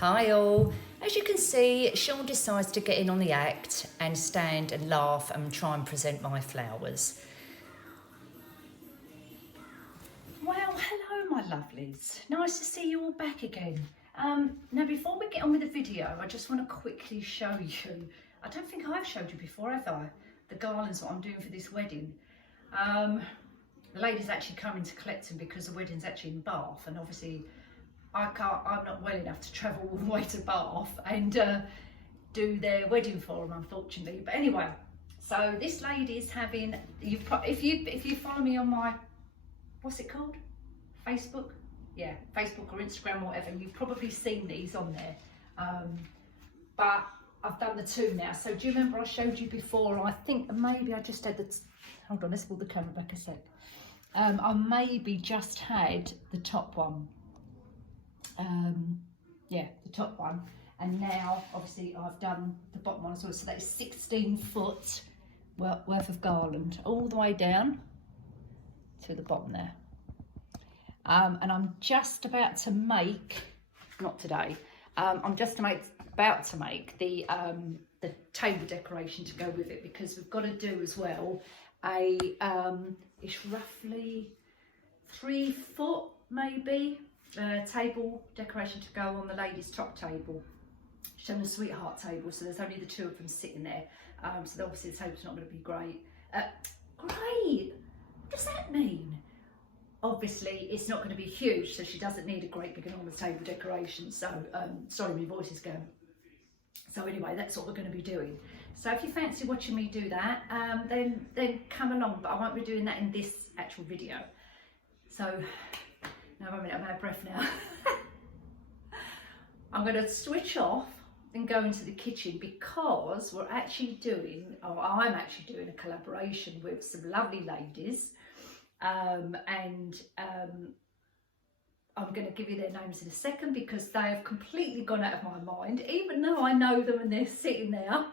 Hi all. As you can see, Sean decides to get in on the act and stand and laugh and try and present my flowers. Well, hello my lovelies. Nice to see you all back again. Now before we get on with the video, I just want to quickly show you, I don't think I've showed you before, have I? The garlands that I'm doing for this wedding. The lady's actually coming to collect them because the wedding's actually in Bath, and obviously I'm not well enough to travel all the way to Bath and do their wedding for them, unfortunately. But anyway, so this lady is having, if you follow me on my, what's it called? Facebook? Yeah, Facebook or Instagram or whatever, you've probably seen these on there. But I've done the two now. So do you remember I showed you before? I think maybe I just had the, hold on, let's pull the camera back a sec. I maybe just had the top one. Yeah, the top one, and now obviously I've done the bottom one as well, so that is 16 foot worth of garland all the way down to the bottom there. And I'm just about to make, not today, I'm just about to make the table decoration to go with it, because we've got to do as well a it's roughly 3 foot maybe table decoration to go on the ladies' top table. She's done a sweetheart table, so there's only the two of them sitting there. So obviously the table's not going to be great. Great? What does that mean? Obviously it's not going to be huge, so she doesn't need a great big enormous table decoration. So sorry, my voice is going. So anyway, that's what we're going to be doing. So if you fancy watching me do that, then come along. But I won't be doing that in this actual video. So. Now, wait a minute, I'm out of breath now. I'm going to switch off and go into the kitchen, because we're actually doing, or I'm actually doing a collaboration with some lovely ladies. I'm going to give you their names in a second, because they have completely gone out of my mind, even though I know them and they're sitting there.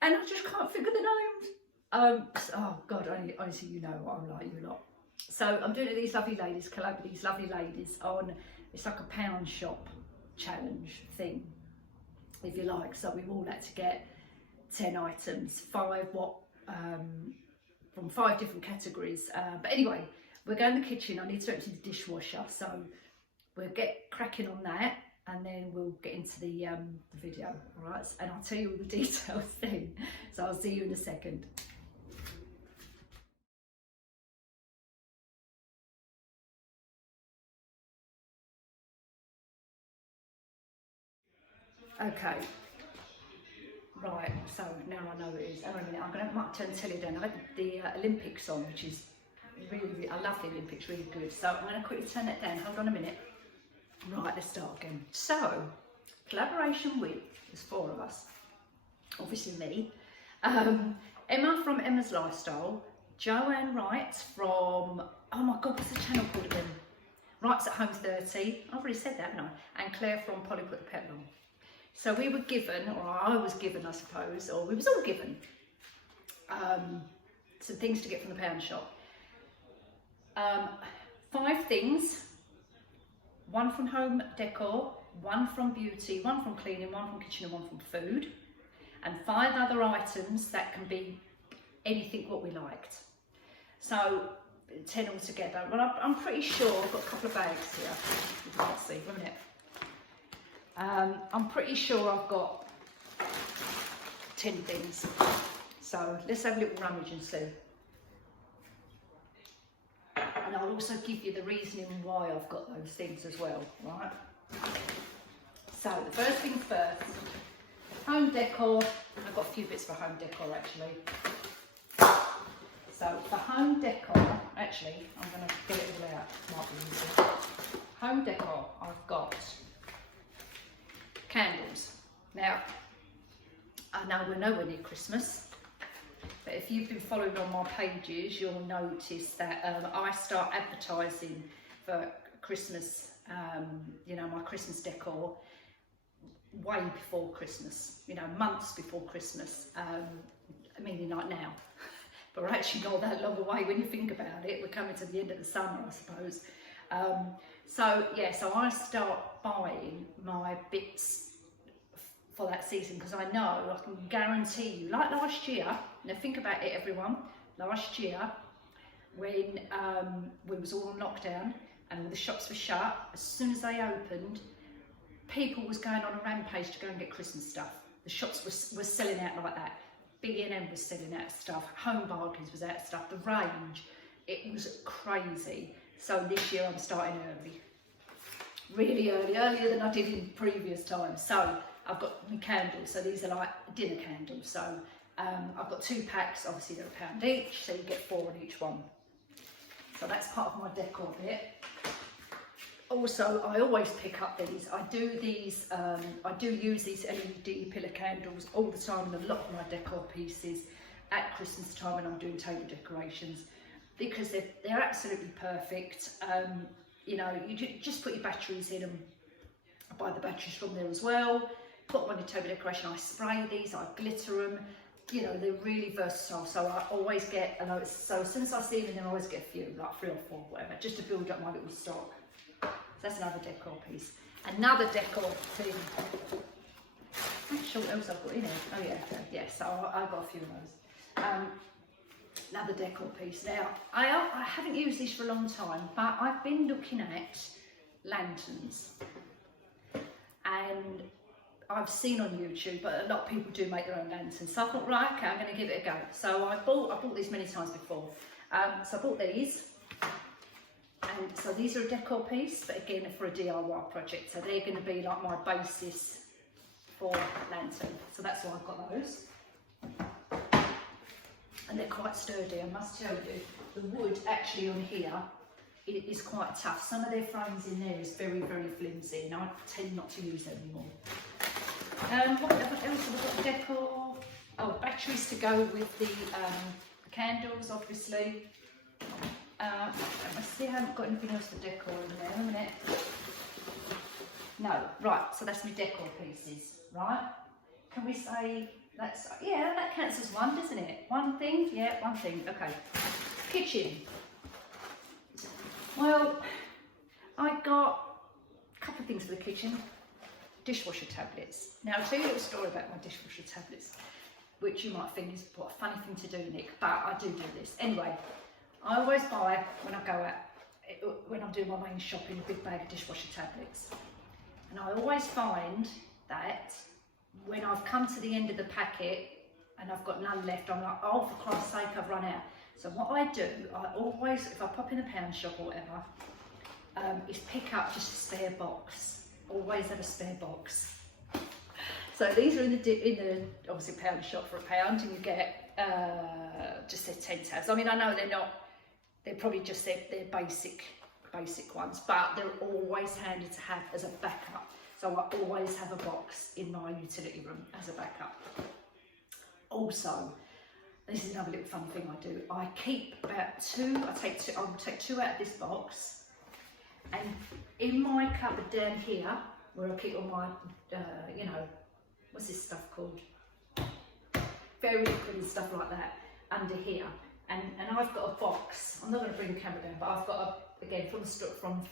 And I just can't figure the names. Oh God, honestly, you know what I'm like, you lot. So I'm doing it with these lovely ladies, collab with these lovely ladies on, it's like a pound shop challenge thing, if you like. So we've all had to get 10 items, from 5 different categories. But anyway, we're going to the kitchen. I need to empty the dishwasher, so we'll get cracking on that, and then we'll get into the video, all right? And I'll tell you all the details then. So I'll see you in a second. Okay, right, so now I know it is. Hang on a minute, I'm going to turn the telly down. I had the Olympics on, which is really, I love the Olympics, really good. So I'm going to quickly turn that down. Hold on a minute. Right, let's start again. So, collaboration with, there's 4 of us. Obviously me. Emma from Emma's Lifestyle. Joanne Wright from, oh my God, what's the channel called again? Wrights at Home 30. I've already said that, haven't I? And Claire from Polly Put the Pet On. So we were given, or I was given I suppose, or we was all given some things to get from the pound shop. 5 things, 1 from home decor, 1 from beauty, 1 from cleaning, 1 from kitchen and 1 from food, and 5 other items that can be anything what we liked. So 10 altogether. Well, I'm pretty sure I've got a couple of bags here. You can't see, wait a minute. I'm pretty sure I've got 10 things. So let's have a little rummage and see. And I'll also give you the reasoning why I've got those things as well, right? So the first thing first, home decor. I've got a few bits for home decor actually. So for home decor, actually, I'm going to get it all out. Might be easier. Home decor, I've got candles. Now, I know we're nowhere near Christmas, but if you've been following on my pages, you'll notice that I start advertising for Christmas, you know, my Christmas decor way before Christmas, you know, months before Christmas, meaning like now. But we're actually not that long away when you think about it. We're coming to the end of the summer, I suppose. So yeah, so I start buying my bits for that season, because I know I can guarantee you, like last year, now think about it everyone, last year when we was all on lockdown and all the shops were shut, as soon as they opened, people was going on a rampage to go and get Christmas stuff. The shops were selling out like that. B&M was selling out stuff, Home Bargains was out of stuff, the range, it was crazy. So this year I'm starting early, really early, earlier than I did in previous times. So I've got my candles, so these are like dinner candles. So I've got 2 packs, obviously they're £1 each, so you get 4 on each one. So that's part of my decor bit. Also, I always pick up these. I do use these LED pillar candles all the time in a lot of my decor pieces at Christmas time when I'm doing table decorations, because they're absolutely perfect. You know, you just put your batteries in them. I buy the batteries from there as well. Put them on your table decoration. I spray these, I glitter them. You know, they're really versatile. So I always get, so as soon as I see them, then I always get a few, like 3 or 4, whatever, just to build up my little stock. That's another decor piece. Another decor thing. I'm not sure what else I've got in here. Oh yeah, yeah. So I've got a few of those. Another decor piece. Now, I haven't used this for a long time, but I've been looking at lanterns, and I've seen on YouTube, but a lot of people do make their own lanterns. So I thought, right, okay, I'm going to give it a go. So I bought these many times before. So I bought these. And so these are a decor piece, but again for a DIY project. So they're going to be like my basis for lantern. So that's why I've got those. And they're quite sturdy, I must tell you. The wood actually on here is quite tough. Some of their frames in there is very, very flimsy, and I tend not to use them anymore. What else have I got? Decor. Oh, batteries to go with the candles, obviously. I still haven't got anything else for decor in there, a minute. No, right, so that's my decor pieces, right? Can we say that's, yeah, that counts as one, doesn't it? One thing, yeah, one thing, okay. Kitchen. Well, I got a couple of things for the kitchen. Dishwasher tablets. Now, I'll tell you a little story about my dishwasher tablets, which you might think is what a funny thing to do, Nick, but I do this. Anyway, I always buy, when I go out, when I'm doing my main shopping, a big bag of dishwasher tablets. And I always find that when I've come to the end of the packet and I've got none left, I'm like, oh, for Christ's sake, I've run out. So what I do, I always, if I pop in a pound shop or whatever, is pick up just a spare box. Always have a spare box. So these are in the obviously pound shop for £1, and you get just their 10 tabs. I mean, I know they're probably just their basic ones, but they're always handy to have as a backup. So I always have a box in my utility room as a backup. Also, this is another little fun thing I do. I keep about 2. I'll take 2 out of this box, and in my cupboard down here, where I keep all my, you know, what's this stuff called? Very liquid and stuff like that under here. And I've got a box. I'm not going to bring the camera down, but I've got again from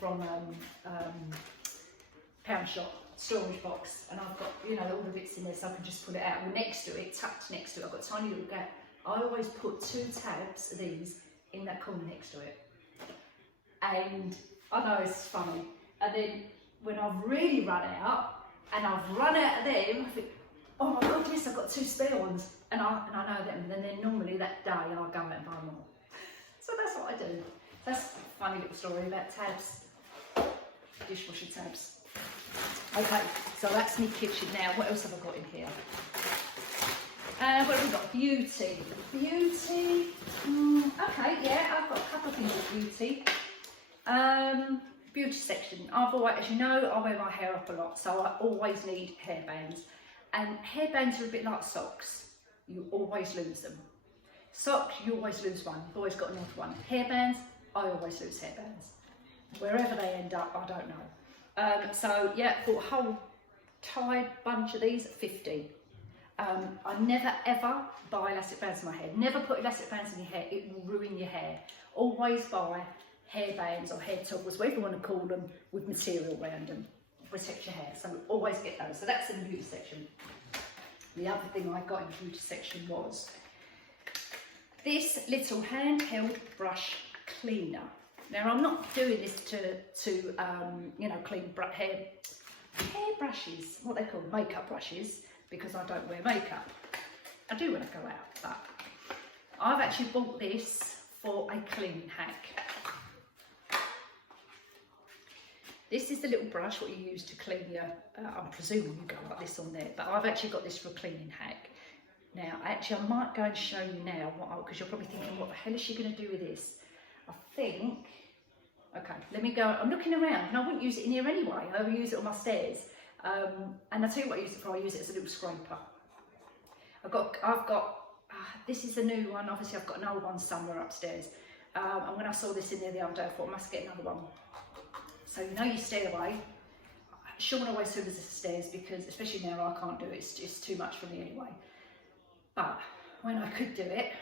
pound shop storage box, and I've got, you know, all the bits in there, so I can just pull it out. And next to it, tucked next to it, I've got a tiny little gap. I always put 2 tabs of these in that corner next to it. And I know it's funny. And then when I've really run out, and I've run out of them, I think, oh my God, yes, I've got 2 spare ones. And I know them, and then normally that day I'll go out and buy more. So that's what I do. That's a funny little story about tabs, dishwasher tabs. Okay, so that's my kitchen now. What else have I got in here? What have we got? Beauty. Beauty. Okay, yeah, I've got a couple of things of beauty. Beauty section. I've always, as you know, I wear my hair up a lot, so I always need hairbands. And hairbands are a bit like socks. You always lose them. Socks, you always lose one. You've always got an odd one. Hairbands, I always lose hairbands. Wherever they end up, I don't know. So yeah, bought a whole tied bunch of these at 50. I never ever buy elastic bands in my hair. Never put elastic bands in your hair. It will ruin your hair. Always buy hairbands or hair toggles, whatever you want to call them, with material around them. Protect your hair, so always get those. So that's in the beauty section. The other thing I got in the beauty section was this little handheld brush cleaner. Now I'm not doing this to you know, clean hair brushes, what they call makeup brushes, because I don't wear makeup. I do when I go out, but I've actually bought this for a cleaning hack. This is the little brush what you use to clean your, I'm presuming you go like this on there, but I've actually got this for a cleaning hack. Now, actually I might go and show you now, because you're probably thinking, what the hell is she going to do with this? I think, okay, let me go, I'm looking around, and I wouldn't use it in here anyway, I would use it on my stairs. And I'll tell you what I use it for, I use it as a little scraper. I've got this is a new one, obviously I've got an old one somewhere upstairs. And when I saw this in there the other day, I thought I must get another one. So you know your stairway, Sean always said there's stairs because, especially now I can't do it, it's too much for me anyway. But when I could do it,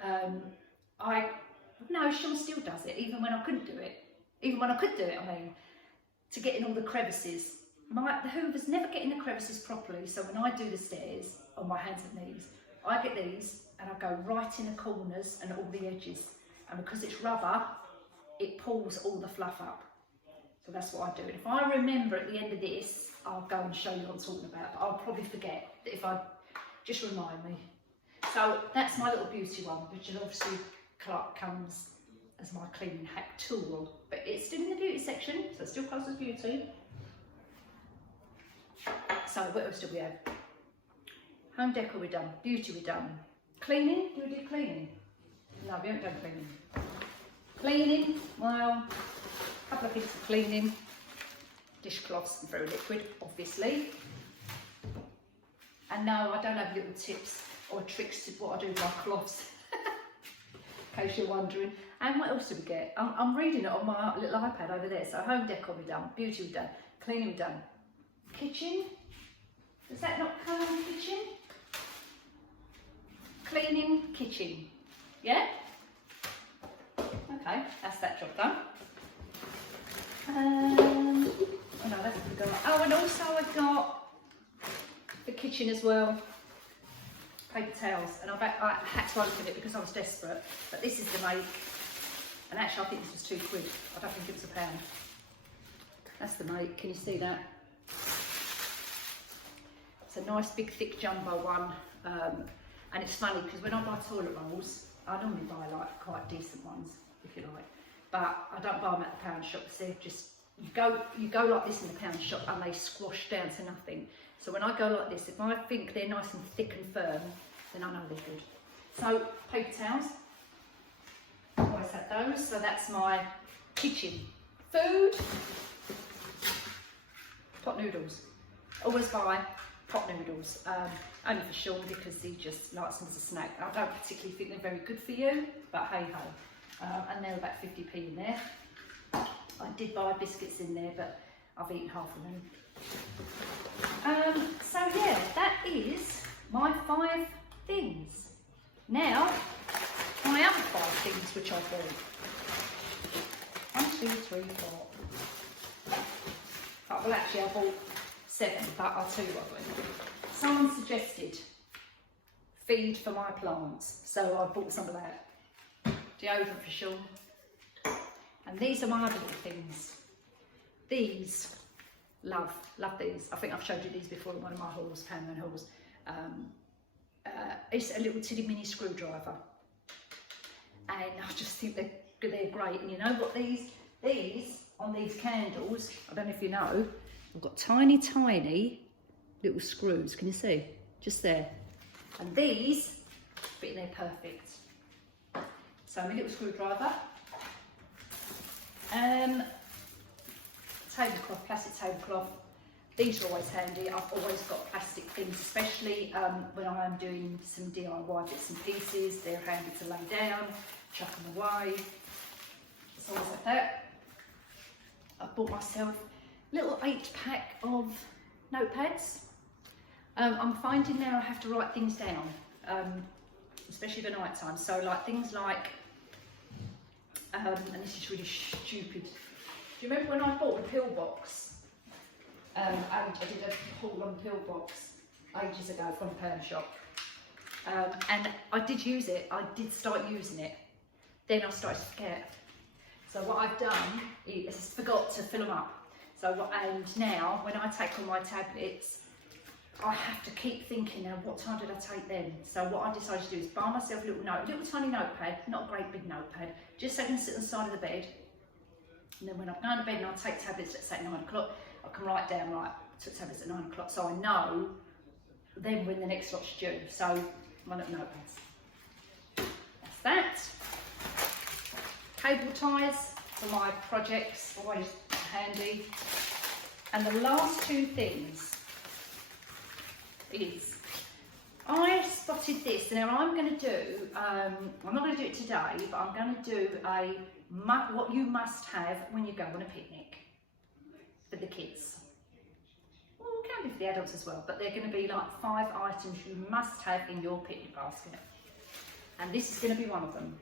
Sean still does it, even when I couldn't do it. Even when I could do it, I mean, to get in all the crevices. The hoovers never get in the crevices properly, so when I do the stairs on my hands and knees, I get these and I go right in the corners and all the edges. And because it's rubber, it pulls all the fluff up. So that's what I do. And if I remember at the end of this, I'll go and show you what I'm talking about, but I'll probably forget if I just remind me. So that's my little beauty one, which is obviously comes as my cleaning hack tool, but it's still in the beauty section, so it still comes as beauty. So what else do we have? Home decor we done, beauty we done. Cleaning, do we do cleaning? No, we haven't done cleaning. Cleaning, well, a couple of things for cleaning. Dishcloths and very liquid, obviously. And no, I don't have little tips or tricks to what I do with my cloths, in case you're wondering. And what else do we get? I'm reading it on my little iPad over there. So home decor we done, beauty we done, cleaning we done. Kitchen, does that not come on kitchen? Cleaning, kitchen, yeah? Okay, that's that job done. Oh no, that's gonna go. Oh, and also I've got the kitchen as well. Paper towels, and I had to open it because I was desperate. But this is the make, and actually I think this was £2. I don't think it was £1. That's the make. Can you see that? It's a nice big thick jumbo one, and it's funny because when I buy toilet rolls, I normally buy like quite decent ones, if you like, but I don't buy them at the pound shop. They're just you go like this in the pound shop and they squash down to nothing. So when I go like this, if I think they're nice and thick and firm, then I know they're good. So paper towels, always have those. So that's my kitchen. Food, pot noodles. Always buy pot noodles, only for Sean because he just likes them as a snack. I don't particularly think they're very good for you, but hey ho. And they're about 50p in there. I did buy biscuits in there, but I've eaten half of them. So yeah, that is my 5 things. Now, my other 5 things which I bought. 1, 2, 3, 4. Oh, well actually I bought 7, but I'll tell you what I bought. Someone suggested feed for my plants, so I bought some of that. Deodorant for Sean. And these are my other little things. These, love these. I think I've showed you these before in one of my hauls, Poundland hauls. It's a little titty mini screwdriver. And I just think they're great. And you know what these on these candles, I don't know if you know, I've got tiny little screws. Can you see? Just there. And these fit in there perfect. So my little screwdriver. Tablecloth, plastic tablecloth. These are always handy. I've always got plastic things, especially when I am doing some DIY bits and pieces. They're handy to lay down, chuck them away. It's always like that. I've bought myself a little 8-pack of notepads. I'm finding now I have to write things down, especially for night time. So like things like and this is really stupid. Do you remember when I bought the pill box? I did a haul on the pill box ages ago from the perm shop. And I did use it, I did start using it. Then I started to forget. So what I've done is forgot to fill them up. And now when I take all my tablets, I have to keep thinking, now what time did I take them? So what I decided to do is buy myself a little tiny notepad, not a great big notepad, just so I can sit on the side of the bed. And then when I'm going to bed and I take tablets, let's say at 9 o'clock, I can write down, right, I took tablets at 9 o'clock, so I know then when the next lot's due. So my little notepads. That's that. Cable ties for my projects, always handy. And the last two things is, I spotted this. Now I'm going to do, I'm not going to do it today, but I'm going to do what you must have when you go on a picnic for the kids. Well, it can be for the adults as well, but they're going to be like 5 items you must have in your picnic basket. And this is going to be one of them.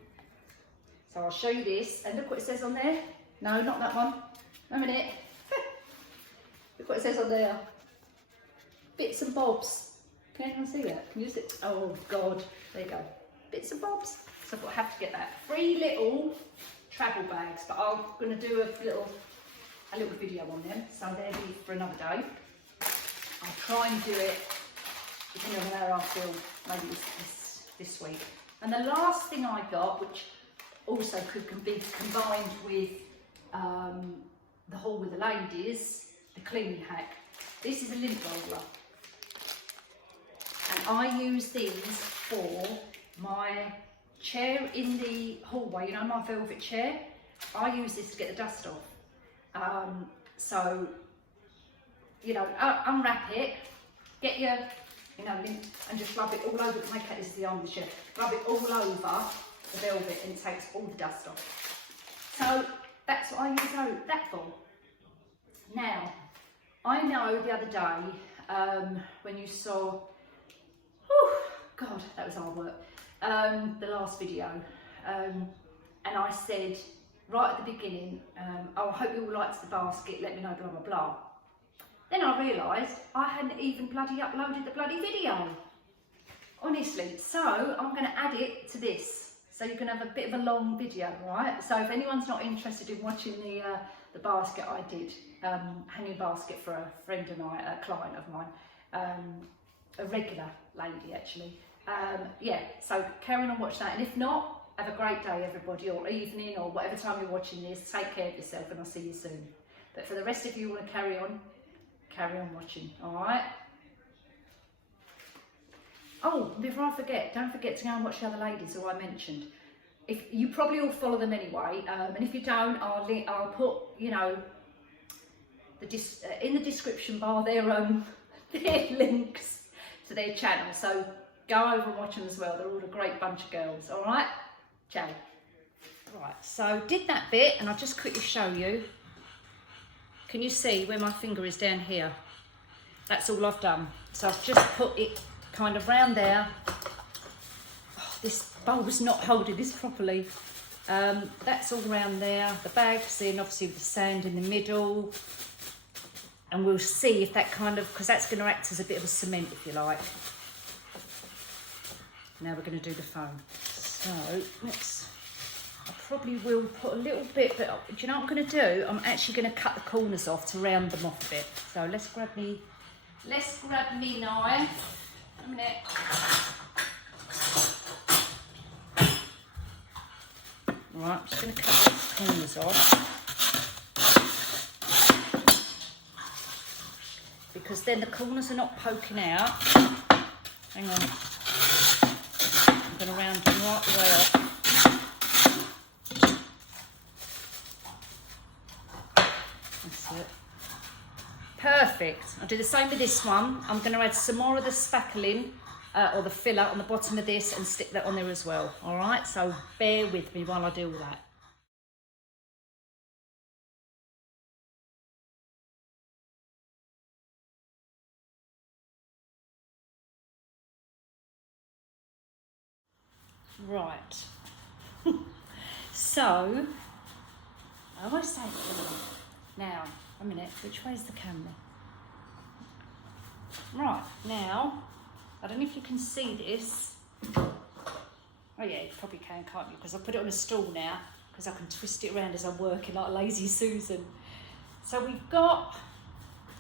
So I'll show you this, and look what it says on there. No, not that one. A minute. Look what it says on there. Bits and bobs. Can anyone see that? Can you see it? Oh God, there you go. Bits and bobs. So I have to get that. 3 little travel bags, but I'm going to do a little video on them, so they'll be for another day. I'll try and do it depending on how I feel, maybe this week. And the last thing I got, which also could be combined with the haul with the ladies, the cleaning hack. This is a lint roller, and I use these for my chair in the hallway. You know, my velvet chair. I use this to get the dust off. So, you know, unwrap it, get your, you know, lint, and just rub it all over. Make it, this is the arm of the chair. Rub it all over the velvet, and it takes all the dust off. So that's what I use that for. Now, I know the other day when you saw, God, that was hard work, the last video, and I said right at the beginning, oh, I hope you all liked the basket, let me know, blah, blah, blah. Then I realised I hadn't even bloody uploaded the bloody video. Honestly, so I'm going to add it to this. So you can have a bit of a long video, right? So if anyone's not interested in watching the basket I did, hanging basket for a friend of mine, a client of mine, a regular lady actually. Yeah, so carry on and watch that. And if not, have a great day everybody, or evening, or whatever time you're watching this. Take care of yourself, and I'll see you soon. But for the rest of you who want to carry on watching, all right? Oh, before I forget, don't forget to go and watch the other ladies who I mentioned. If you probably all follow them anyway, and if you don't, I'll put, you know, in the description bar their links to their channel. So go over and watch them as well. They're all a great bunch of girls. All right, ciao. Right, so did that bit, and I'll just quickly show you. Can you see where my finger is down here? That's all I've done. So I've just put it kind of round there. Oh, this bulb's not holding this properly. That's all round there. The bag's in, obviously with the sand in the middle. And we'll see if that kind of, because that's going to act as a bit of a cement, if you like. Now we're going to do the foam. So I probably will put a little bit, but do you know what I'm going to do? I'm actually going to cut the corners off to round them off a bit. So let's grab me knife. A minute. Right, I'm just going to cut the corners off. Because then the corners are not poking out. Hang on. I'm going to round them right the way off. That's it. Perfect. I'll do the same with this one. I'm going to add some more of the spackling or the filler on the bottom of this and stick that on there as well. All right, so bear with me while I do all that. Right. So, I always say it. Now, a minute, which way is the camera? Right, now, I don't know if you can see this. Oh yeah, you probably can, can't you? Because I put it on a stool now, because I can twist it around as I'm working like lazy Susan. So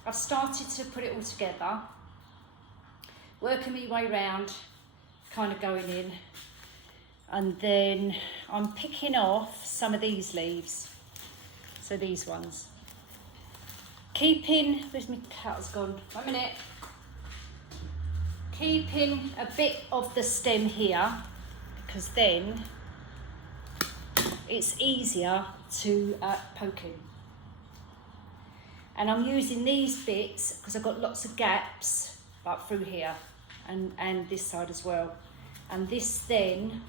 I've started to put it all together, working my way round, kind of going in, and then I'm picking off some of these leaves, so these ones. Where's my cutter's gone? 1 minute. Keeping a bit of the stem here, because then it's easier to poke in. And I'm using these bits because I've got lots of gaps like through here and this side as well. And this then,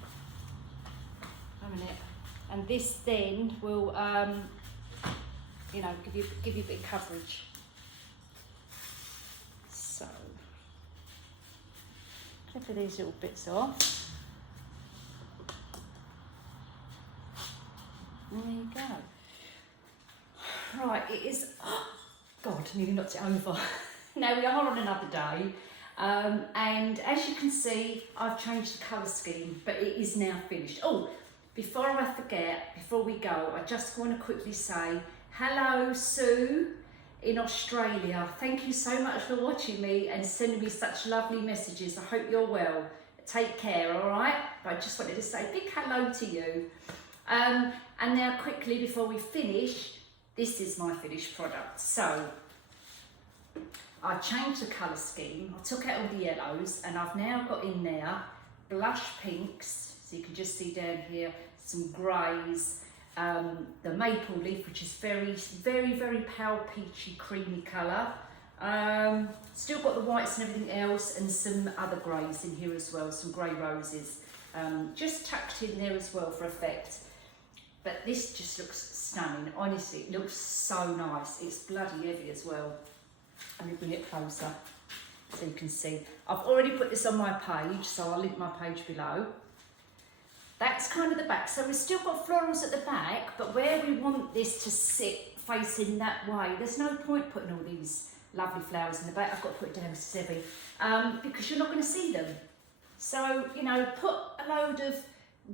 will you know, give you a bit of coverage. So clip these little bits off. There you go. Right, it is, oh, God, nearly knocked it over. Now we are on another day, and as you can see, I've changed the colour scheme, but it is now finished. Oh, before I forget, before we go, I just want to quickly say, hello Sue in Australia. Thank you so much for watching me and sending me such lovely messages. I hope you're well. Take care, all right? But I just wanted to say a big hello to you. And now quickly, before we finish, this is my finished product. So I changed the colour scheme. I took out all the yellows and I've now got in there blush pinks. So you can just see down here some greys, the maple leaf, which is very, very, very pale peachy, creamy colour. Still got the whites and everything else, and some other greys in here as well, some grey roses. Just tucked in there as well for effect. But this just looks stunning, honestly, it looks so nice. It's bloody heavy as well. Let me bring it closer so you can see. I've already put this on my page, so I'll link my page below. That's kind of the back. So we've still got florals at the back, but where we want this to sit facing that way, there's no point putting all these lovely flowers in the back. I've got to put it down because it's heavy, because you're not going to see them. So, you know, put a load of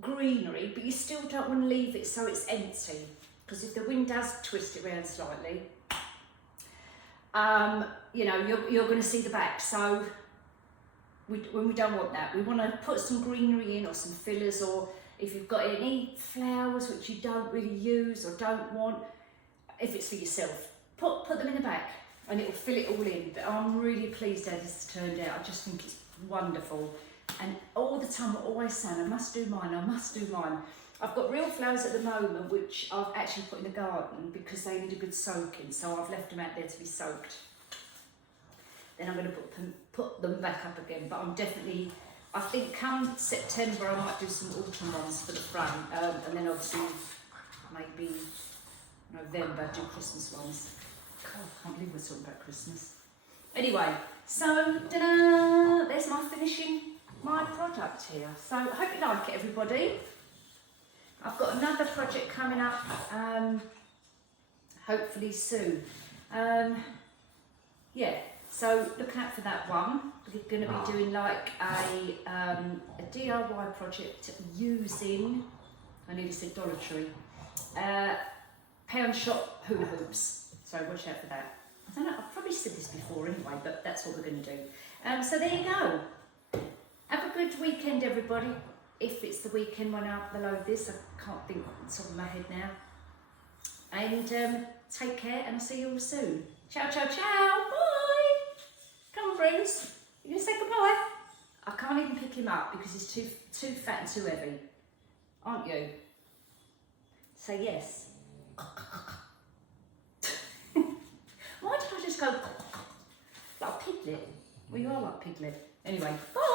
greenery, but you still don't want to leave it so it's empty, because if the wind does twist it around slightly, you know, you're going to see the back. So when we don't want that, we want to put some greenery in, or some fillers, or if you've got any flowers which you don't really use or don't want, if it's for yourself, put them in the back and it will fill it all in. But I'm really pleased how this has turned out. I just think it's wonderful. And all the time I'm always saying, I must do mine, I must do mine. I've got real flowers at the moment which I've actually put in the garden because they need a good soaking, so I've left them out there to be soaked. Then I'm going to put them back up again, but I'm definitely, I think come September I might do some autumn ones for the front, and then obviously maybe November do Christmas ones. God, I can't believe we're talking about Christmas. Anyway, so ta-da! There's my product here. So I hope you like it, everybody. I've got another project coming up, hopefully soon. Yeah, so look out for that one. We're going to be doing like a DIY project using, I nearly said Dollar Tree, pound shop hula hoops. So watch out for that. I don't know, I've probably said this before anyway, but that's what we're going to do. So there you go. Have a good weekend, everybody. If it's the weekend when I upload this, I can't think on the top of my head now. And take care, and I'll see you all soon. Ciao, ciao, ciao. Bye. Come on, friends. You gonna say goodbye? I can't even pick him up because he's too fat and too heavy. Aren't you? Say yes. Why did I just go like Piglet? Well, you are like Piglet. Anyway, bye.